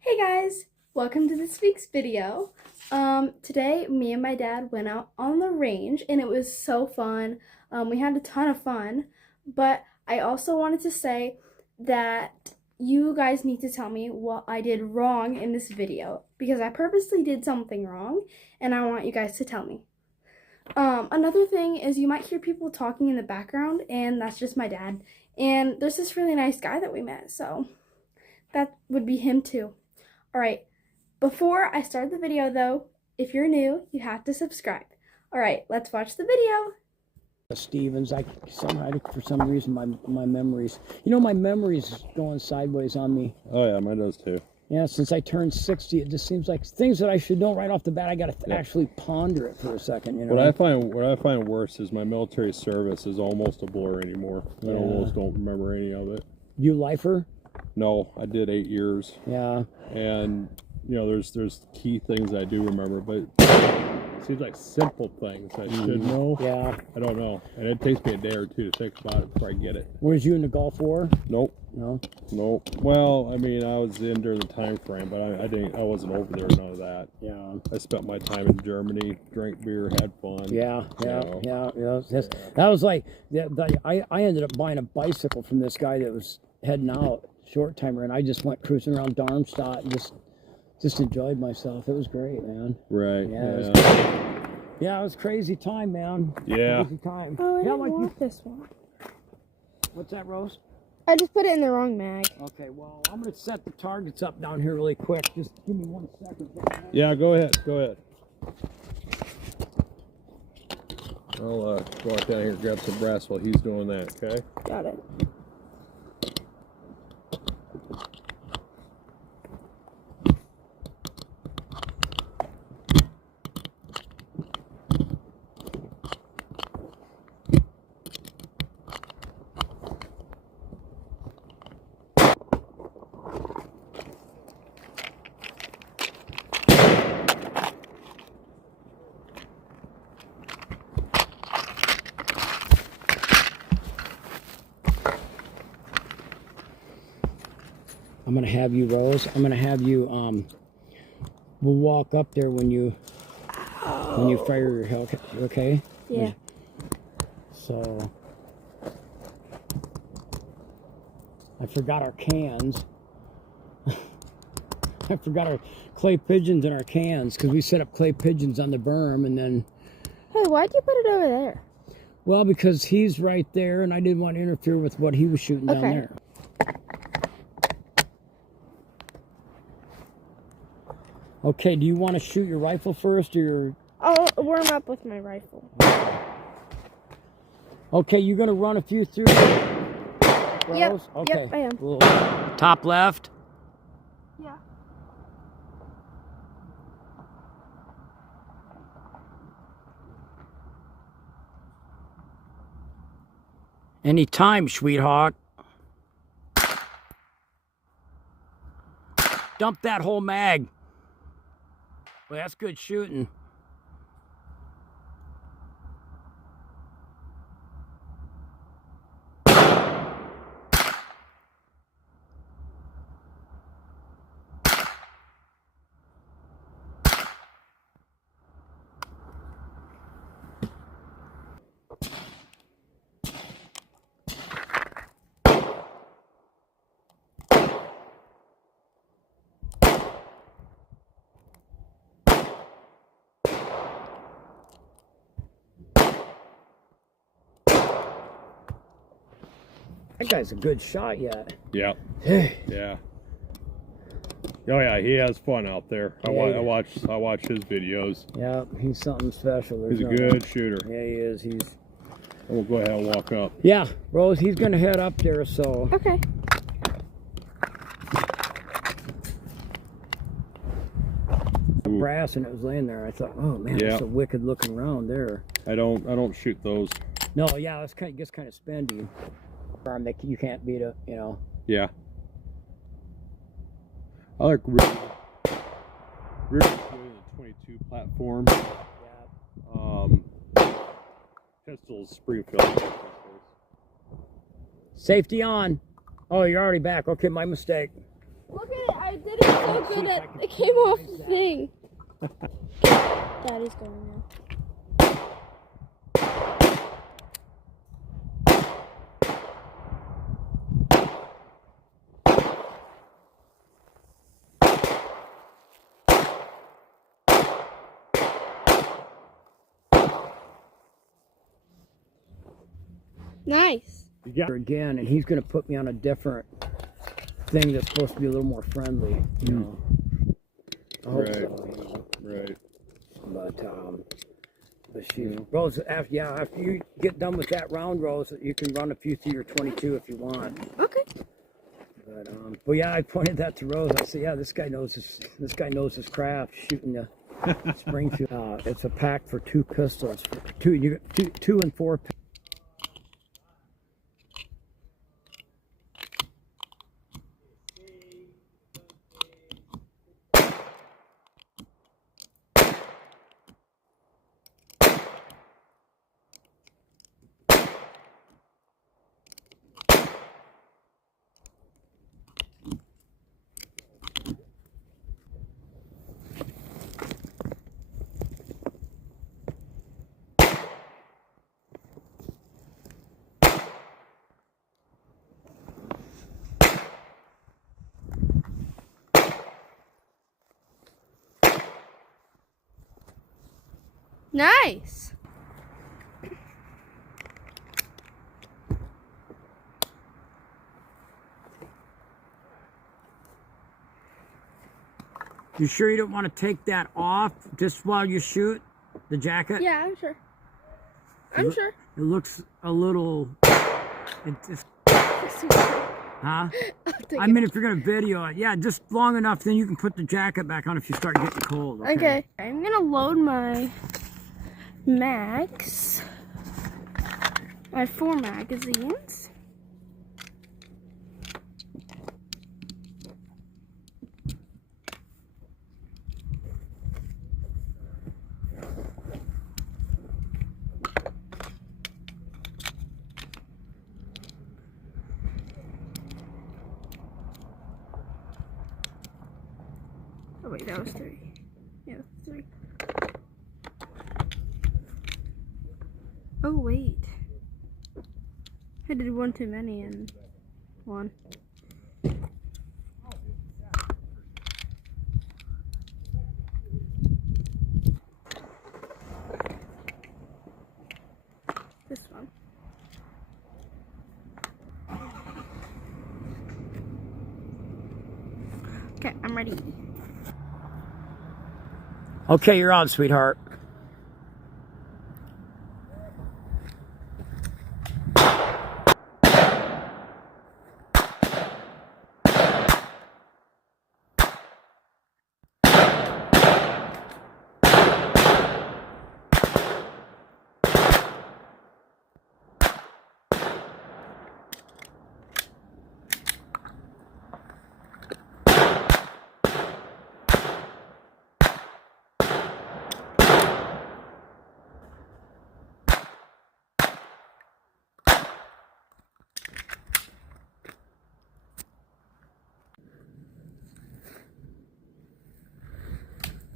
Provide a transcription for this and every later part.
Hey guys, welcome to this week's video. Today me and my dad went out on the range and it was so fun. We had a ton of fun, but I also wanted to say that you guys need to tell me what I did wrong in this video because I purposely did something wrong and I want you guys to tell me. Another thing is you might hear people talking in the background and that's just my dad. And there's this really nice guy that we met, so that would be him too. Alright, before I start the video though, if you're new, you have to subscribe. Alright, let's watch the video. Stevens, for some reason my memories, my memories going sideways on me. Oh yeah, mine does too. Yeah, since I turned 60, it just seems like things that I should know right off the bat. I got to actually ponder it for a second. What I find worse is my military service is almost a blur anymore. I almost don't remember any of it. You lifer? No, I did 8 years. Yeah. And there's key things I do remember, but it seems like simple things I should know. Yeah. I don't know, and it takes me a day or two to think about it before I get it. Was you in the Gulf War? Nope. No. Nope. Well, I mean, I was in during the time frame, but I wasn't over there. None of that. Yeah. I spent my time in Germany, drank beer, had fun. Yeah. Yeah. That was like I ended up buying a bicycle from this guy that was heading out short timer, and I just went cruising around Darmstadt and just enjoyed myself. It was great, man. Right. Yeah, it was crazy time, man. Yeah. Crazy time. Oh, I Yeah, didn't like want this one. What's that, Rose? I just put it in the wrong mag. Okay, well, I'm going to set the targets up down here really quick. Just give me 1 second. Yeah, go ahead. Go ahead. I'll go out down here and grab some brass while he's doing that, okay? Got it. I'm going to have you, Rose. I'm going to have you, we'll walk up there when you fire your helicopter, okay? Yeah. So, I forgot our cans. I forgot our clay pigeons in our cans because we set up clay pigeons on the berm, and then... Hey, why'd you put it over there? Well, because he's right there, and I didn't want to interfere with what he was shooting down there. Okay, do you want to shoot your rifle first or your... I'll warm up with my rifle. Okay, you're going to run a few through? Yep, okay. yep, I am. Cool. Top left? Yeah. Any time, sweetheart. Dump that whole mag. Well, that's good shooting. That guy's a good shot yet. Yeah. Hey. Yeah. Oh yeah, he has fun out there. I watch his videos. Yeah, he's something special. There's He's a good shooter. Yeah, he is. He's... We'll go ahead and walk up. Yeah, Rose, he's going to head up there, so... Okay. Brass, and it was laying there. I thought, oh man, that's a wicked looking round there. I don't shoot those. No, yeah, it's gets kind of spendy. That you can't beat it, Yeah. I like really the 22 platform. Yeah. Pistols, Springfield. Safety on. Oh, you're already back. Okay, my mistake. Look at it. I did it so good if I at can it came off the that. thing. Daddy's going now. Nice. You got her again, and he's going to put me on a different thing that's supposed to be a little more friendly. You know. I hope Right. so, you know. Right. But she, Rose, after you get done with that round, Rose, you can run a few through your 22 if you want. Okay. But yeah, I pointed that to Rose. I said, yeah, this guy knows his craft, shooting the Springfield. It's a pack for 2 pistols, two and 4. Nice. You sure you don't want to take that off just while you shoot the jacket? Yeah, I'm sure. I'm sure. It looks a little. Huh? I mean, if you're gonna video it, yeah, just long enough, then you can put the jacket back on if you start getting cold. Okay. I'm gonna load my mags. I have 4 magazines. Oh wait, that was 3. Yeah, 3. Oh wait. I did one too many in one. This one. Okay, I'm ready. Okay, you're on, sweetheart.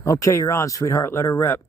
Okay, you're on, sweetheart. Let her rip.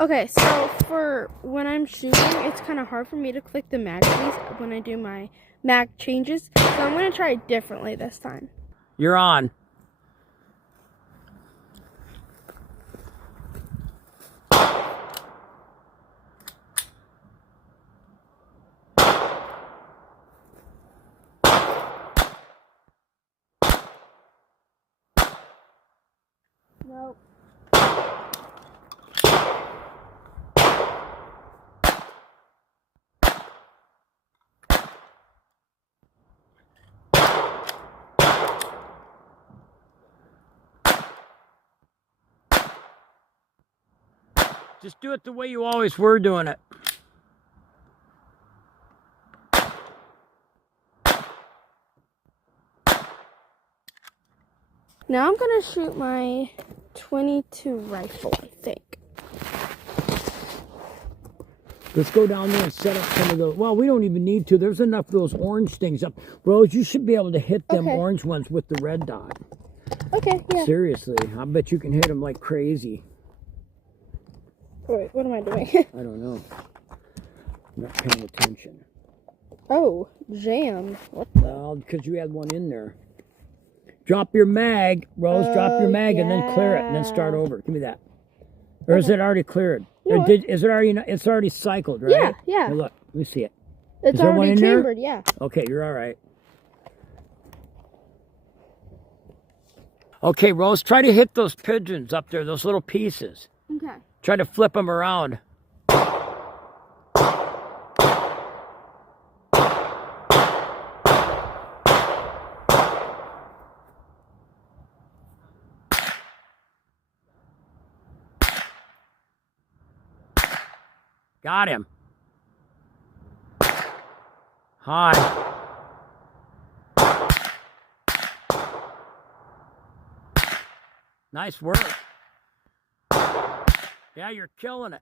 Okay, so for when I'm shooting, it's kind of hard for me to click the mag keys when I do my mag changes. So I'm going to try it differently this time. You're on. Nope. Just do it the way you always were doing it. Now I'm gonna shoot my 22 rifle, I think. Let's go down there and set up some of those. Well, we don't even need to. There's enough of those orange things up. Rose, you should be able to hit them Okay. orange ones with the red dot. Okay, yeah. Seriously, I bet you can hit them like crazy. Wait, what am I doing? I don't know. I'm not paying attention. Oh, jam. What the? Well, because you had one in there. Drop your mag, Rose. Drop your mag and then clear it and then start yeah. over. Give me that. Or is it already cleared? No, Or is it already? It's already cycled, right? Yeah, yeah. Here, look, let me see it. It's Is there one already in there? chambered, yeah. Okay, you're all right. Okay, Rose, try to hit those pigeons up there, those little pieces. Okay. Try to flip them around. Got him. Hi. Nice work. Yeah, you're killing it.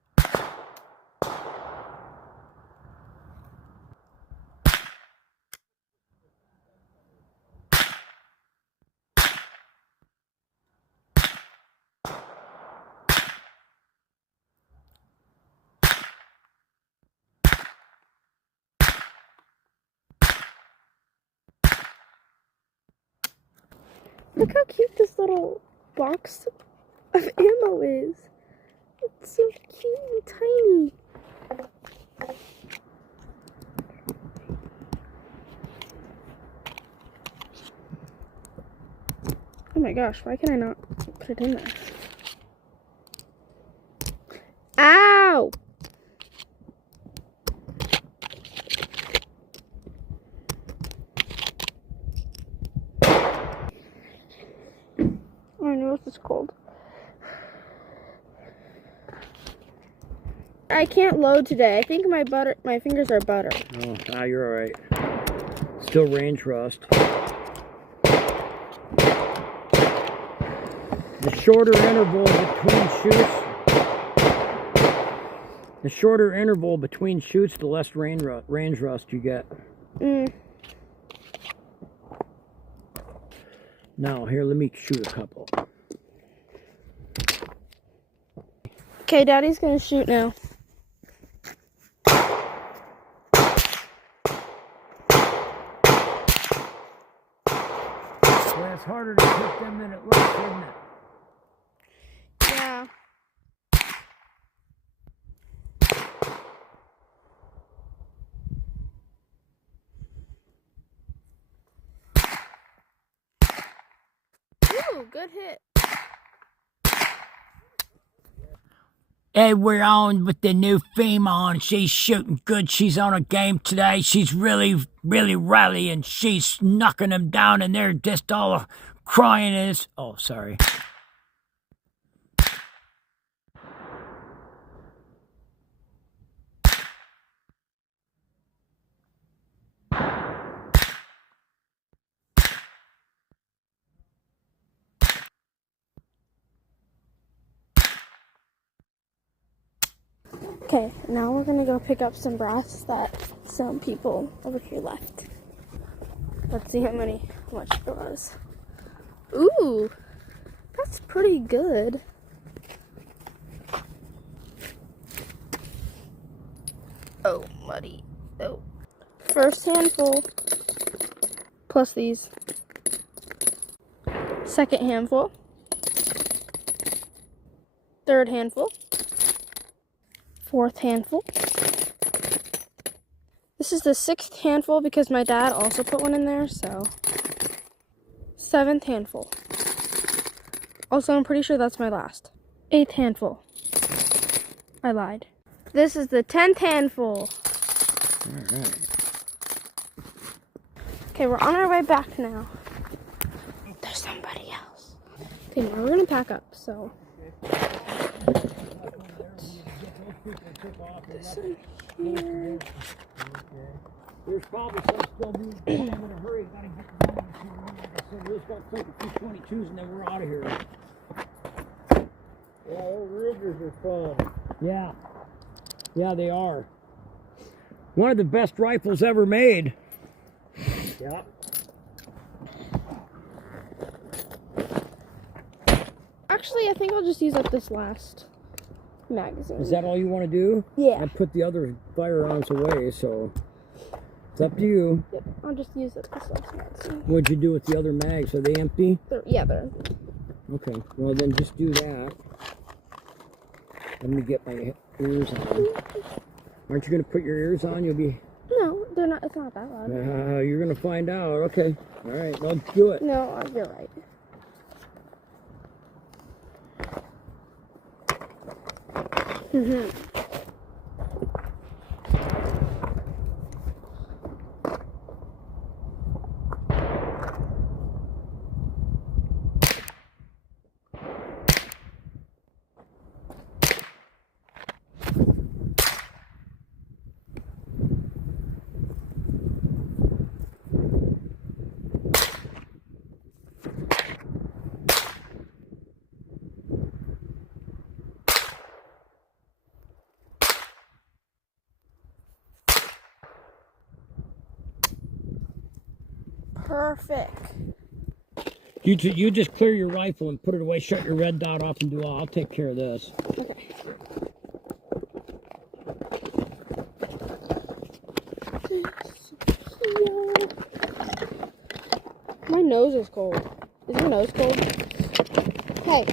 Look how cute this little box of ammo is. It's so cute and tiny. Oh my gosh, why can I not put it in there? Ow! I know this is cold. I can't load today. I think my fingers are butter. Oh, you're all right. Still range rust. The shorter interval between shoots. The shorter interval between shoots, the less range rust you get. Now, here, let me shoot a couple. Okay, Daddy's gonna shoot now. Well, it's harder to hit them than it looks, isn't it? Yeah. Ooh, good hit. Hey, we're on with the new female. She's shooting good. She's on a game today. She's really rallying. She's knocking them down, and they're just all crying. Oh, sorry. Okay, now we're gonna go pick up some brass that some people over here left. Let's see how much there was. Ooh, that's pretty good. Oh, muddy. Oh. First handful, plus these. Second handful. Third handful. Fourth handful. This is the 6th handful because my dad also put one in there, so. 7th handful. Also, I'm pretty sure that's my last. 8th handful. I lied. This is the 10th handful. All right. Okay, we're on our way back now. There's somebody else. Okay, now we're gonna pack up, so. people took off. And This left one it. here. Okay. There's probably some still being I'm in a hurry. Gotta get going. Like I said, we just got to take a few 22s and then we're out of here. Yeah, those riggers are fun. Yeah. Yeah, they are. One of the best rifles ever made. Yeah. Actually, I think I'll just use up this last magazine. Is that all you want to do? Yeah. I put the other firearms away, so it's up to you. Yep. I'll just use up this last magazine. What'd you do with the other mags? Are they empty? They're. Okay. Well, then just do that. Let me get my ears on. Aren't you going to put your ears on? You'll be... No, they're not. It's not that loud. You're going to find out. Okay. All right. Well, do it. No, you're right. Perfect. You just clear your rifle and put it away. Shut your red dot off and do all. I'll take care of this. Okay. My nose is cold. Is your nose cold? Hey,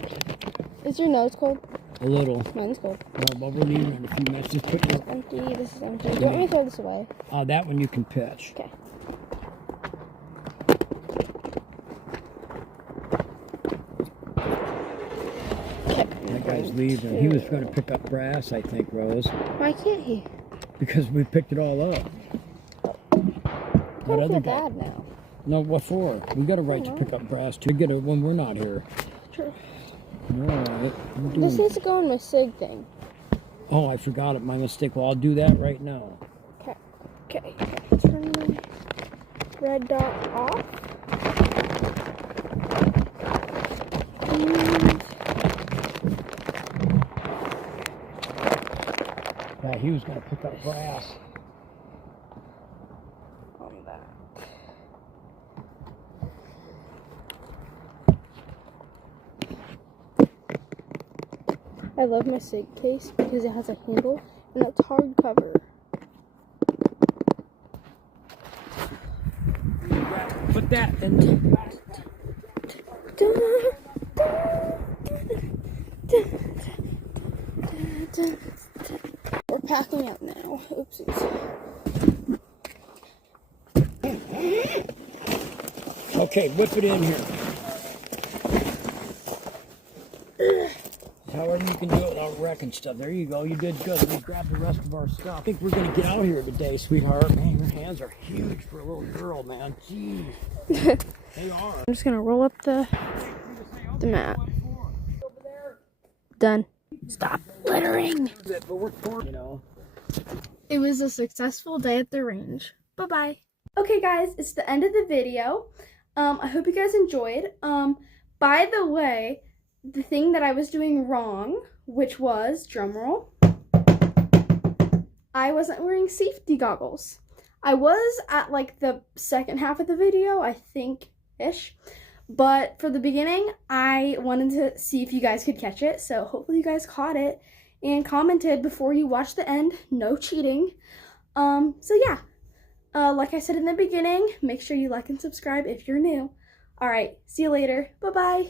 is your nose cold? A little. Mine's cold. Well, but we're leaving in a few minutes. Just put your... Empty. This is empty. Do you want me to throw this away? that one you can pitch. Okay. That guy's leaving. He was going to pick up brass, I think, Rose. Why can't he? Because we picked it all up. I That feel other guy. bad now. No, what for? We got a right to pick up brass too. We get it when we're not here. True. All right. I'm This doing... needs to go in my SIG thing. Oh, I forgot it. My mistake. Well, I'll do that right now. Okay. Okay. Turn the red dot off. And Yeah, he was going to pick up brass. on that. I love my SIG case because it has a handle and it's hardcover. Put that in the... We're packing out now. Oopsies. Okay, whip it in here. However you can do it without wrecking stuff. There you go. You did good. Let me grab the rest of our stuff. I think we're going to get out here today, sweetheart. Man, your hands are huge for a little girl, man. Jeez. They are. I'm just gonna roll up the mat. Done. Stop littering. But we're torn, you know. It was a successful day at the range. Bye-bye. Okay, guys, it's the end of the video. I hope you guys enjoyed. By the way, the thing that I was doing wrong, which was, drumroll, I wasn't wearing safety goggles. I was at like the second half of the video, I think-ish. But for the beginning, I wanted to see if you guys could catch it. So hopefully you guys caught it and commented before you watch the end. No cheating. So yeah, like I said in the beginning, make sure you like and subscribe if you're new. All right, see you later. Bye-bye.